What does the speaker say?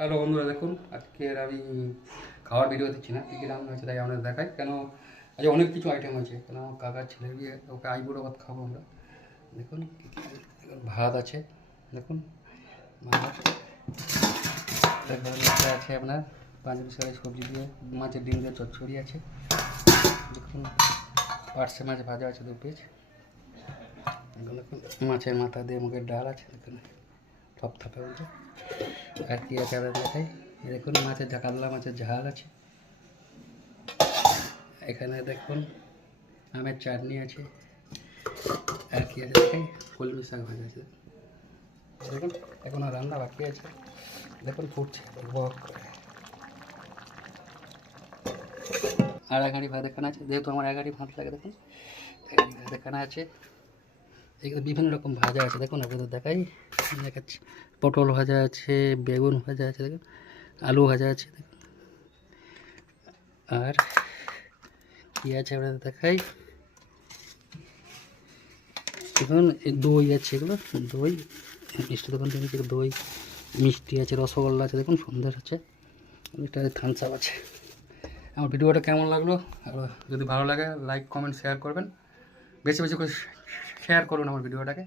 Hello বন্ধুরা, দেখুন আজকের আমি খাওয়ার ভিডিও দিচ্ছি না, কী কী রান্না হয়েছে তাই আমাদের দেখাই। কেন আজ অনেক কিছু আইটেম আছে, কেন আমার কাকার ছেলে গিয়ে ওকে আইবুড়ো ভাত খাবো আমরা। দেখুন ভাত আছে, দেখুন ভাত, তারপরে আছে আপনার পাঁচমি শাকের সবজি দিয়ে, মাছের ডিম দিয়ে চচ্চড়ি আছে, দেখুন পার্শে মাছ ভাজা আছে 2 পিস, দেখুন মাছের মাথা দিয়ে মুগের ডাল আছে, দেখুন থপথপে বলছে। আর কি আছে আবার দেখাই, দেখুন মাছের কাতলা মাছের ঝাল আছে, এখানে দেখুন আমের চাটনি আছে, আর কি আছে দেখাই কলমি শাক ভাজা আছে। দেখুন এখন আর রান্না বাকি আছে, দেখুন ফুটছে বক করে। আর এক হাঁড়ি ভাত এখানে আছে, যেহেতু আমার এক হাঁড়ি ভাত লাগে, দেখুন এক হাঁড়ি ভাত এখানে আছে। এখানে বিভিন্ন রকম ভাজা আছে, দেখুন আপনাদের দেখাই দেখাচ্ছি। পটল ভাজা আছে, বেগুন ভাজা আছে, দেখুন আলু ভাজা আছে, দেখুন আর কি আছে আপনাদের দেখাই। দেখুন দই আছে, এগুলো দই মিষ্টি দোকান থেকে দই মিষ্টি আছে, রসগোল্লা আছে, দেখুন সন্দেশ আছে, একটা থামস আপ আছে। আমার ভিডিওটা কেমন লাগলো, আর যদি ভালো লাগে লাইক কমেন্ট শেয়ার করবেন, বেশি বেশি করে শেয়ার করুন আমার ভিডিওটাকে।